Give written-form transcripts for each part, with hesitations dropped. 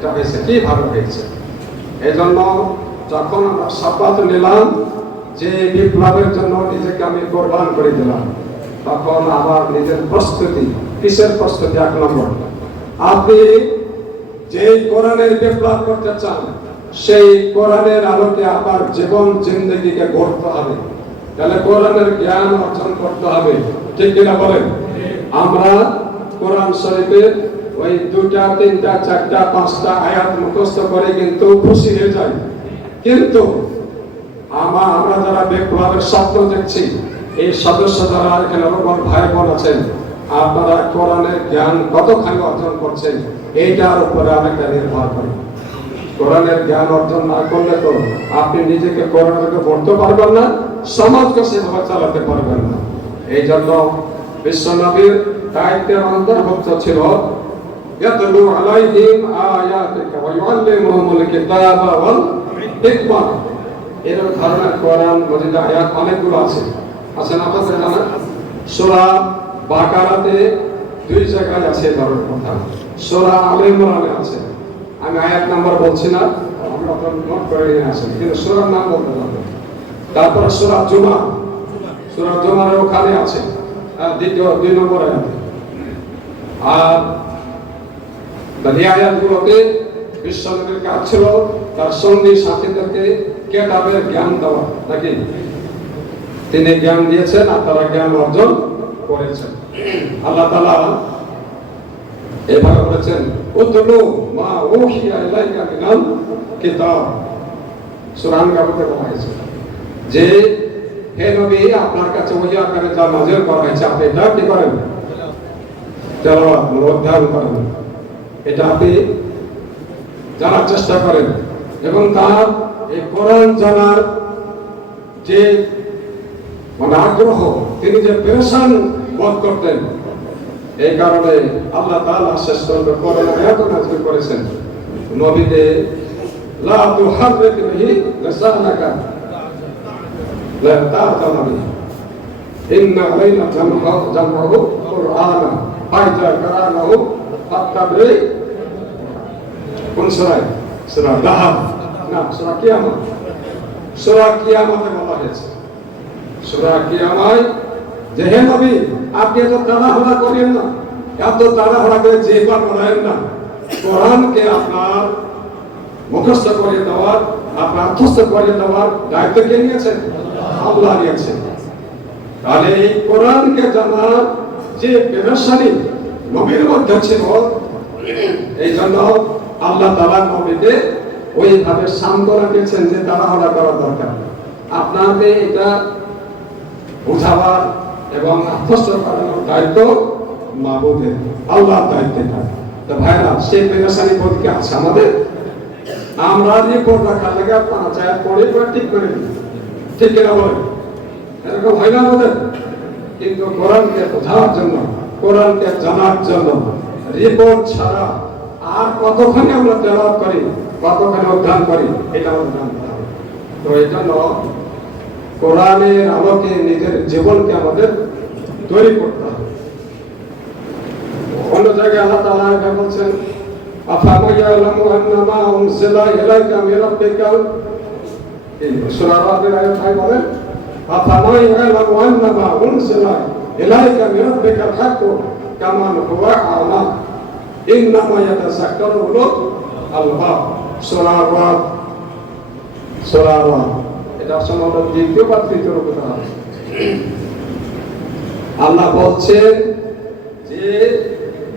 এটা হয়েছে কিভাবে হয়েছে। এই জন্য যখন আমরা শপথ নিলাম যে বিপ্লবের জন্য নিজেকে আমি কোরবান করে দিলাম, তখন আমার নিজের প্রস্তুতি, কিসের প্রস্তুতি? 1 নম্বর, আপনি যে কোরআনের বিপ্লব করতে চান সেই কোরআনের আলোকে আপনার জীবন জিন্দগিকে গড়তে হবে। তাহলে কোরআনের জ্ঞান অর্জন করতে হবে, ঠিক কিনা বলেন? আমরা কোরআন শরীফের ওই 2টা 3টা 4টা 5টা আয়াত মুখস্থ করে কিন্তু খুশি হয়ে যাই, কিন্তু আমরা যারা বিপ্লবের স্বপ্ন দেখছি, এই সদস্য যারা এখানে আমার ভাই বোন আছেন, আপনারা কোরআনের জ্ঞান কতখানি অর্জন করছেন এইটার উপরে অনেকটা নির্ভর করে। কোরআনের জ্ঞান অর্জন না করলে তো আপনি নিজেকে কোরআনকে পড়তে পারবেন না, সমাজকে সেভাবে চালাতে পারবেন না। এই জন্য বিশ্বনবীর দায়িত্বের অন্তর্ভুক্ত ছিল ইয়াতলু আলাইহিম আয়াতিকা ওয়া ইউআল্লিমুহুমুল কিতাবা ওয়াল হিকমা। এর ধরনের কোরআন মজিদ আয়াত অনেকগুলো আছে। না আপনাদের জানা? সূরা বাকারাতে 2 জায়গায় আছে এই ধরনের কথা, সূরা আলে ইমরানে আছে। আমি আয়াত নাম্বার বলছি না, আমরা তো নোট করে নিয়ে আসি, কিন্তু সূরার নাম বলতে পারবো। তারপর সূরা জুমার ওখানে আছে 2 নম্বর আয়াত। আর এই আয়াতগুলোতে বিশ্বনবীর কাজ ছিল তার সঙ্গী সাথীদেরকে কেতাবের জ্ঞান দেওয়া, নাকি? তিনি জ্ঞান দিয়েছেন আর তারা জ্ঞান অর্জন করেছেন। আল্লাহ তাআলা এভাবে বলেছেন, উতলু মা উহিয়া ইলাইকা মিনাল কিতাব। সূরা আনকাবুতে বলা হয়েছে যে হে নবী, আপনার কাছে ওহী আকারে যা নাযিল করা হয়েছে আপনি এটা কি করেন? তেলাওয়াত অধ্যয়ন করেন, এটা আপনি জানার চেষ্টা করেন। এবং তার এই কোরআন জানার যে আগ্রহ, তিনি যে পেরেশান বোধ করতেন, এই কারণে আল্লাহ তাআলা শেষ পর্যন্ত কোরআন আয়াত নাযিল করেছেন, নবীকে লা তুহাররিক বিহি লিসানাকা লা তা'তাম বিহি ইন্না আলাইনা জামআহু কুরআনা ফাইজা কারানাহু ফাত্তাবি। কোন সূরা? সূরা দাহর না, সূরা কিয়ামত। সূরা কিয়ামতে বলা হয়েছে, সূরা কিয়ামত, যে হে নবী আপনি এত তাড়াহুড়া করেন না, এত তাড়াহুড়া করে যেবার পড়েন না। কোরআনকে আপনার মুখস্থ করে দেওয়ার, আপনার আত্মস্থ করে দেওয়ার দায়িত্ব কে নিয়েছেন? আল্লাহ নিয়েছেন। তাহলে এই কোরআনকে জানার যে পেরেশানি নবীর মধ্যে ছিল, এই জন্য আল্লাহ তাআলা নবীকে ওইভাবে শান্ত রেখেছেন যে তাড়াহুড়া করার দরকার। আপনাকে এটা বুঝাবার এবং আত্মস্থ করানোর দায়িত্ব মাবুদের, আল্লাহর দায়িত্বে থাকে। তো ভাইরা, সেই পেরেশানি বোধকে আছে আমাদের। আমরা রিপোর্ট রাখার লাগে আপনারা চায় পড়ে ঠিক করে দিই, ঠিক কিনা বলেন? এরকম হয় না আমাদের? কিন্তু কোরআনকে বোঝার জন্য, কোরআনকে জানার জন্য রিপোর্ট ছাড়া আর কতখানি আমরা তেলাওয়াত করি, কতখানি অধ্যয়ন করি, এটা আমাদের জানতে হবে। তো এই জন্য কোরআনের আলোকে নিজের জীবনকে আমাদের তৈরি করতে হবে। অন্য জায়গায় আল্লাহ তাআলা বলছেন, আফামান ইয়ালামু আন্নামা উনজিলা ইলাইকা মির রাব্বিকাল, এই সূরা রাদের আয়াত বলেন, আফামান ইয়ালামু আন্নামা উনজিলা ইলাইকা মির রাব্বিকাল হাক্কু কামান হুয়া আমা ইন্নামা ইয়াতাযাক্কারু উলুল আলবাব। সূরা রাদ, এটা সম্ভবত 2য় বা 3য় কথা হবে। আল্লাহ বলছেন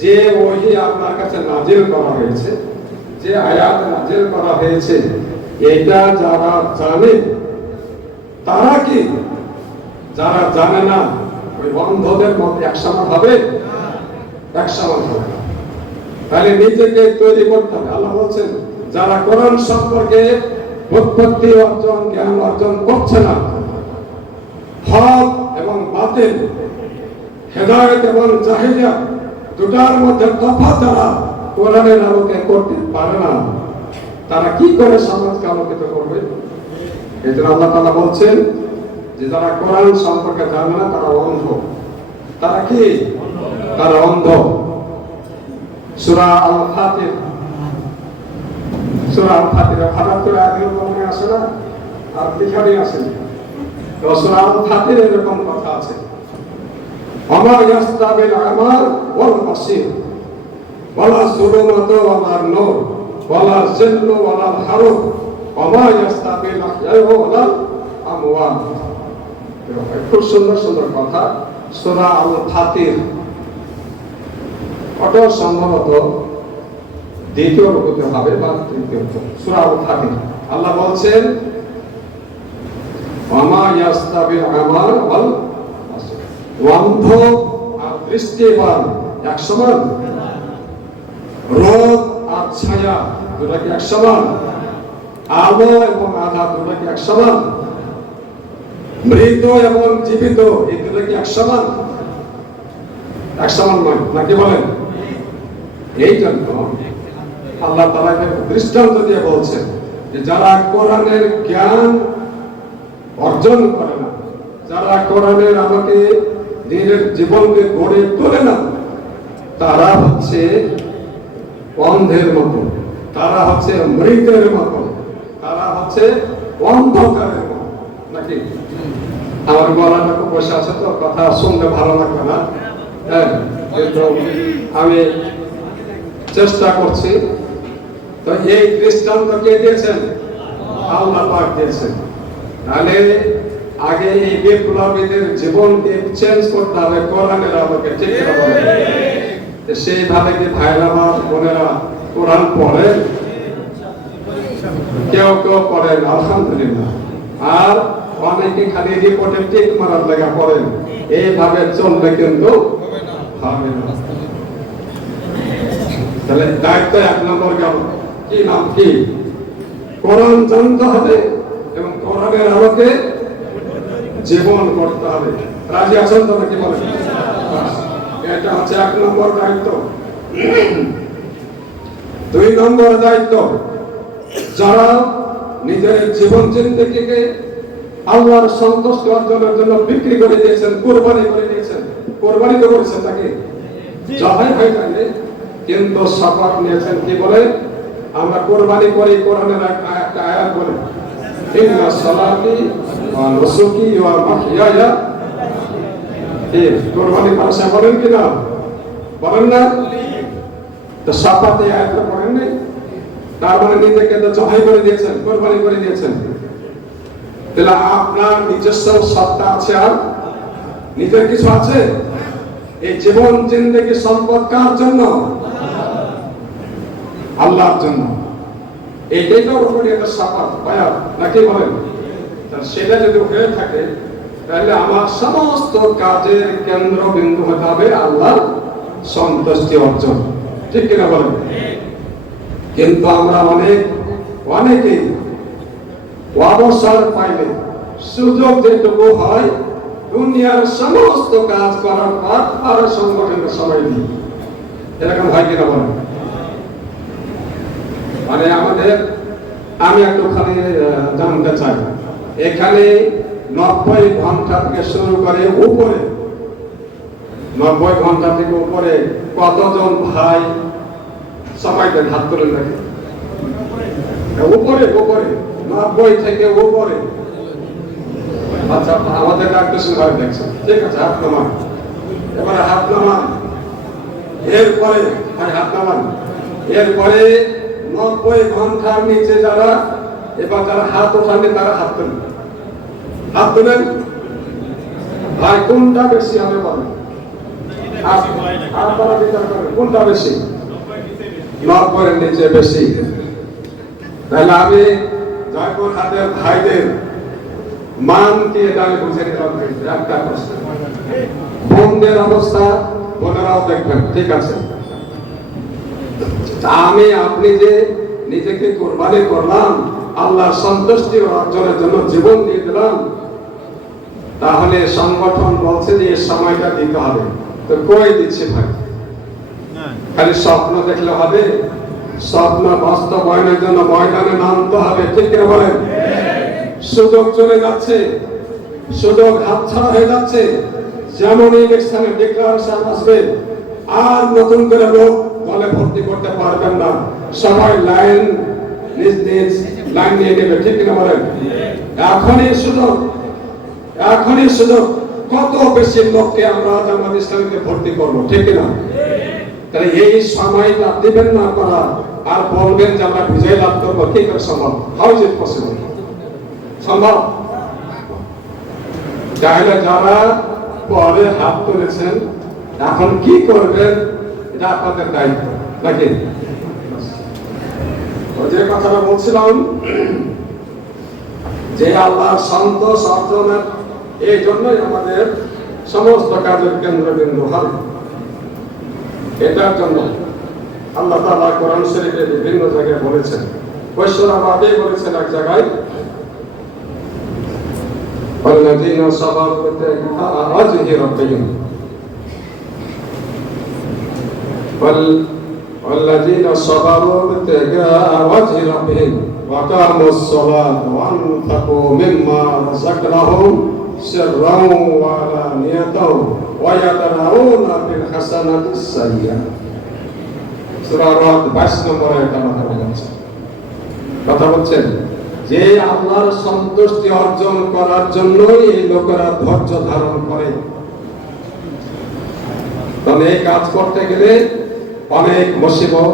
যে ওহী আপনার কাছে নাযিল করা হয়েছে, যে আয়াত নাযিল করা হয়েছে, এটা যারা জানে তারা কি, যারা জানে না ওই অন্ধদের মধ্যে একসমান হবে? একসমান হবে না। তাহলে নিজেকে তৈরি করতে হবে। আল্লাহ বলছেন, যারা কোরআন সম্পর্কে উৎপত্তি অর্জন, জ্ঞান অর্জন করছে না, হক এবং বাতিল, হেদায়েত এবং জাহিলিয়াত দুটার মধ্যে তফাৎ যারা কোরআনের আলোকে করতে পারে না, তারা কি করে সমাজকে আলোকিত করবে? এই জন্য আল্লাহ তাআলা বলছেন যে যারা কোরআন সম্পর্কে জানে না তারা অন্ধ। তারা কি? তারা অন্ধ। সূরা আল-ফাতির সূরা আল-ফাতিহা ৭৮ আয়াতের মনে আসে না, আর এখানে আসে। তো সূরা আল-ফাতিহা এরকম কথা আছে, আমা ইয়াস্তাবিল আমা ওয়াল বাসীর ওয়ালা যুলুমাতু ওয়ালা নূর ওয়ালা জিল্লু ওয়ালা হারুর আমা ইয়াস্তাবিল আহইয়া ওয়ালা আমওয়াত। খুব সুন্দর সুন্দর কথা। সূরা আল-ফাতিহা অত সম্ভবত দ্বিতীয় রূপে হবে বা তৃতীয়। সূরা আল-ফাতিহা আল্লাহ বলছেন আমা ইয়াস্তাবিল আমা ওয়াল বাসীর, অন্ধ আর দৃষ্টিবান এক সমান, রোদ আর ছায়া দুটো কি এক সমান, আলো এবং আঁধার দুটো কি এক সমান, মৃত এবং জীবিত এই দুটো কি এক সমান? এক সমান নয়, নাকি বলেন? এই জন্য আল্লাহ তাআলা দৃষ্টান্ত দিয়ে বলছেন যে যারা কোরআনের জ্ঞান অর্জন করে না, যারা কোরআনের আমাকে নিজের জীবনকে গড়ে তোলে না, তারা হচ্ছে অন্ধের মতো, তারা হচ্ছে মৃতের মতো, তারা হচ্ছে অন্ধকারের মতো। নাকি? আমার গলাটা খুব বসে আছে তো, কথা শুনতে ভালো লাগবে না, হ্যাঁ, কিন্তু আমি চেষ্টা করছি। তো এই দৃষ্টান্ত কে দিয়েছেন? আল্লাহ পাক দিয়েছেন। তাহলে আগে এই বিপ্লবীদের জীবনকে চেঞ্জ করতে হবে কোরআনের আলোকে, ঠিক আছে? সেইভাবে কি ভাইরা আমার বোনেরা কোরআন পড়েন? কেউ কেউ পড়েন আলহামদুলিল্লাহ, আর অনেকে খালি রিপোর্টে টিক মারার লাগা পড়েন। এইভাবে চললে কিন্তু হবে না। তাহলে দায়িত্ব এক নম্বর কি নাম কি? কোরআন জানতে হবে এবং কোরআনের আলোকে জীবন করতে হবে। রাজি আছেন তো নাকি বলেন? এটা হচ্ছে এক নম্বর দায়িত্ব। দুই নম্বর দায়িত্ব, যারা নিজের জীবন জিন্দেগিকে আল্লাহর সন্তুষ্টি অর্জনের জন্য বিক্রি করে দিয়েছেন, কোরবানি করে দিয়েছেন। কোরবানি তো করেছেন তাকে, জবাই হয়ে যায়নি, কিন্তু শপথ নিয়েছেন কি বলে? আমরা কোরবানি করি কোরআনের একটা আয়াত বলে, ইন্না সালাতি ওয়া নুসুকি ওয়া মাহইয়ায়া। এই কোরবানি ভাষা বলেন কি না? বলেন না? তো শপথে আয়াতটা পড়েন নাই? তার মানে নিজেকে তো জবাই করে দিয়েছেন, কোরবানি করে দিয়েছেন। তাহলে আপনার নিজস্ব সত্তা আছে? আর নিজের কিছু আছে? এই জীবন জিন্দেগি সম্পদ কার জন্য? আল্লাহর জন্য। এইটাই তো উপরে একটা শপথ পায়া, নাকি বলেন? সেটা যদি হয়ে থাকে তাহলে আমার সমস্ত কাজের কেন্দ্রবিন্দু হতে হবে আল্লাহর সন্তুষ্টি অর্জন, ঠিক কিনা বলেন? কিন্তু আমরা অনেকেই অবসর পাইলে, সুযোগ যেটুকু হয়, দুনিয়ার সমস্ত কাজ করার পর আর সংগঠনের সময় নেই। এরকম হয় কিনা বলেন? মানে আমি একটুখানি জানতে চাই, এখানে 90 ঘন্টা থেকে শুরু করে উপরে, 90 ঘন্টা থেকে উপরে কতজন ভাই সময় দেন? হাত তুলে রাখে। উপরে 90 থেকে উপরে। আচ্ছা, আমাদের ডাক্তার ভাই দেখছেন, ঠিক আছে, হাত নামান। এবারে হাত নামান। এরপরে হাত নামান। এরপরে 90 ঘন্টার নিচে যারা, এবার যারা হাত ওঠাননি তারা হাত তুলেন। হাত তুলেন ভাই, কোনটা বেশি হবে বলেন? আপনারা বিচার করেন কোনটা বেশি? 90 নিচে বেশি। তাহলে আমি জয়পুর হাটের ভাইদের মান কি এটা আমি বুঝে নিলাম। একটা প্রশ্ন, বোনদের অবস্থা বোনেরাও দেখবেন, ঠিক আছে? আপনি যে নিজেকে কোরবানি করলাম, আল্লাহর সন্তুষ্টি অর্জনের জন্য জীবন দিয়ে দিলাম, তাহলে সংগঠন বলছে যে এই সময়টা দিতে হবে। তো কই দিচ্ছে ভাই? খালি স্বপ্ন দেখলে হবে? স্বপ্ন বাস্তবায়নের জন্য ময়দানে নামতে হবে, ঠিক কিনা বলেন? সুযোগ চলে যাচ্ছে, সুযোগ হাতছাড়া হয়ে যাচ্ছে। যেমন ইলেকশনে ডিক্লারেশন আসবে, আর নতুন করে লোক দলে ভর্তি করতে পারবেন না। সবাই লাইন নিজ নিজ লাইন নিয়ে নেবে, ঠিক কিনা বলেন? এখনই সুযোগ কত বেশি লোককে আমরা জামাত ইসলামীতে ভর্তি করবো, ঠিক কিনা? তাহলে এই সময়টা দিবেন না আপনারা আর বলবেন যে আমরা বিজয় লাভ করবো, কি করে সম্ভব? How is it possible? সম্ভব? তাহলে যারা পরে হাত তুলেছেন এখন কি করবেন এটা আপনাদের দায়িত্ব, নাকি? যে কথাটা বলছিলাম যে আল্লাহর সন্তোষ অর্জনের এই জন্যই আমাদের সমস্ত কাজের কেন্দ্রবিন্দু হবে। এটার জন্য আল্লাহ তাআলা কোরআন শরীফে বিভিন্ন জায়গায় বলেছেন, ঐশ্বরাবাদে বলেছেন এক জায়গায়, والذين صبروا ابتغاء وجه ربهم والذين صبروا ابتغاء وجه ربهم وأقاموا الصلاة وأنفقوا مما رزقناهم سرا وعلانية ويدرؤون بالحسنة السيئة। সূরা রাদ 22 নম্বরে এটা কথা বলছেন যে আল্লাহর সন্তুষ্টি অর্জন করার জন্য এই লোকেরা ধৈর্য ধারণ করে। তবে এই কাজ করতে গেলে অনেক মুসিবত,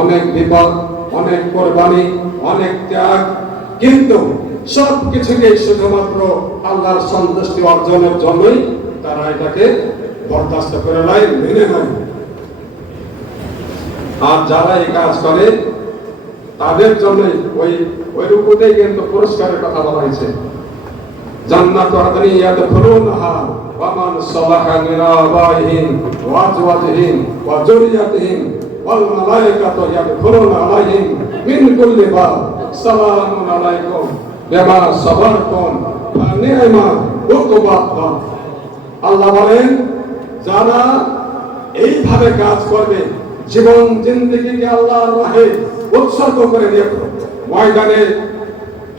অনেক বিপদ, অনেক কোরবানি, অনেক ত্যাগ, কিন্তু সব কিছুকে শুধুমাত্র আল্লাহর সন্তুষ্টি অর্জনের জন্যই তারা এটাকে বরদাস্ত করে নেয়, মেনে নেয়। আর যারা এই কাজ করে তাদের জন্য ওই রূপতেই কিন্তু পুরস্কারের কথা বলা হয়েছে, জান্নাতু আদনি ইয়াদখুলুনহা ওয়া মান সালাহা মিন আবাইহিম ওয়া আজওয়াজিহিম ওয়া যুররিয়াতিহিম ওয়াল মালায়েকাতু ইয়াদখুলুনা আলাইহিম মিন কুল্লি বাব সালামুন আলাইকুম বিমা সাবারতুম ফা নি'মা উকবাদ দার। আল্লাহ বলেন যারা এইভাবে কাজ করবে, জীবন জিন্দেগিকে আল্লাহর রাহে উৎসর্গ করে দিয়ে ময়দানে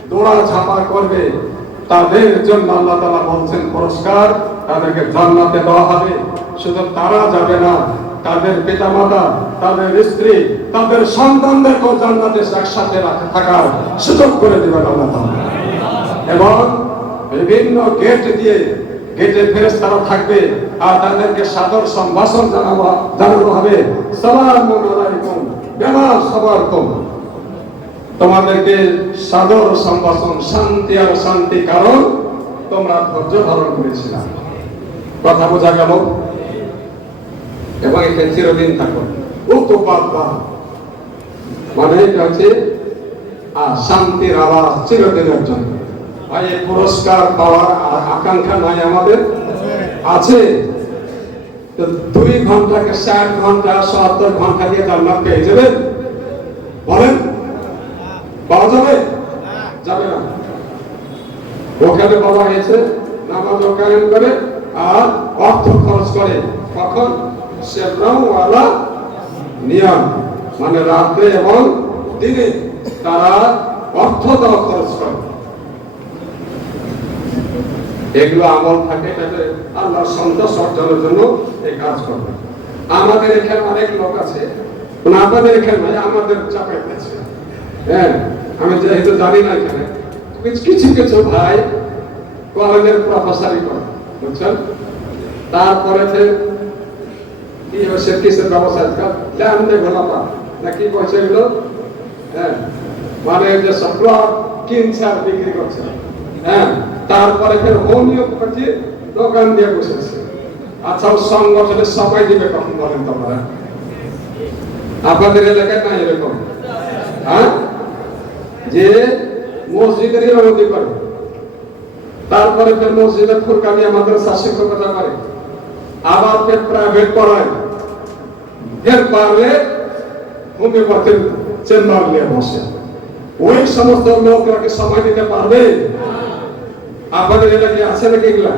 দৌড়া ঝাঁপা করবে, তাদের জন্য আল্লাহ তাআলা বলছেন পুরস্কার, তাদেরকে জান্নাতে দেওয়া হবে। শুধু তারা যাবে না, তাদের পিতামাতা, তাদের স্ত্রী, তাদের সন্তানদেরকেও জান্নাতে একসাথে থাকার সুযোগ করে দেবেন আল্লাহ তাআলা। এবং বিভিন্ন গেটে ফেরেশতারা থাকবে আর তাদেরকে সাদর সম্ভাষণ জানানো হবে, সালামুন আলাইকুম বিমা সাবারতুম। তোমাদেরকে সাদর সম্ভাষণ, শান্তি আর শান্তি, কারণ তোমরা ধৈর্য ধারণ করেছিলে। কথা বোঝা গেল? এবং এখানে চিরদিন থাকো, মানে এটা হচ্ছে শান্তির আওয়াজ চিরদিনের জন্য। ভাই এই পুরস্কার পাওয়ার আকাঙ্ক্ষা নাই আমাদের? আছে। 2 ঘন্টাকে 60 ঘন্টা 70 ঘন্টা দিয়ে জান্নাত পেয়ে যাবেন? বলেন, পাওয়া যাবে? যাবে না। ওখানে বলা হয়েছে নামাজ কায়েম করে আর অর্থ খরচ করে, কখন? সিররাও ওয়ালা নিয়াম, মানে রাতে এবং দিনে তারা অর্থ দাও খরচ করে। এগুলো আমল থাকে, এটাতে আল্লাহর সন্তোষ অর্জনের জন্য এই কাজ করবে। আমাদের এখানে অনেক লোক আছে, আপনাদের এখানে নয়, আমাদের চাপাইতেছে। হ্যাঁ, আমি যেহেতু জানি না, এখানে কিছু কিছু ভাই কলেজের প্রফেসরি করে, বুঝছেন? তারপরে কি হয়েছে, কিসের ব্যবস্থা ল্যান্ডে ঘোলাপা না কি বলছে এগুলো, হ্যাঁ, মানে যে সব কিনছে আর বিক্রি করছে। হ্যাঁ, তারপরে ফের হোমিওপ্যাথি দোকান দিয়ে বসেছে। আচ্ছা, সংগঠনের সবাই দিবে কখন বলেন তোমরা? আপনাদের এলাকায় না এরকম? হ্যাঁ, যে মসজিদের ইমামতি করে, তারপরে ফের মসজিদের ফুরকানিয়া মাদ্রাসা শিক্ষকতা করে, আবার ফের প্রাইভেট পড়ায়, ফের পারলে হোমিওপ্যাথির চেম্বার নিয়ে বসে। ওই সমস্ত লোকরা কি সময় দিতে পারবে? আপনাদের এলাকায় আছে নাকি এগুলা?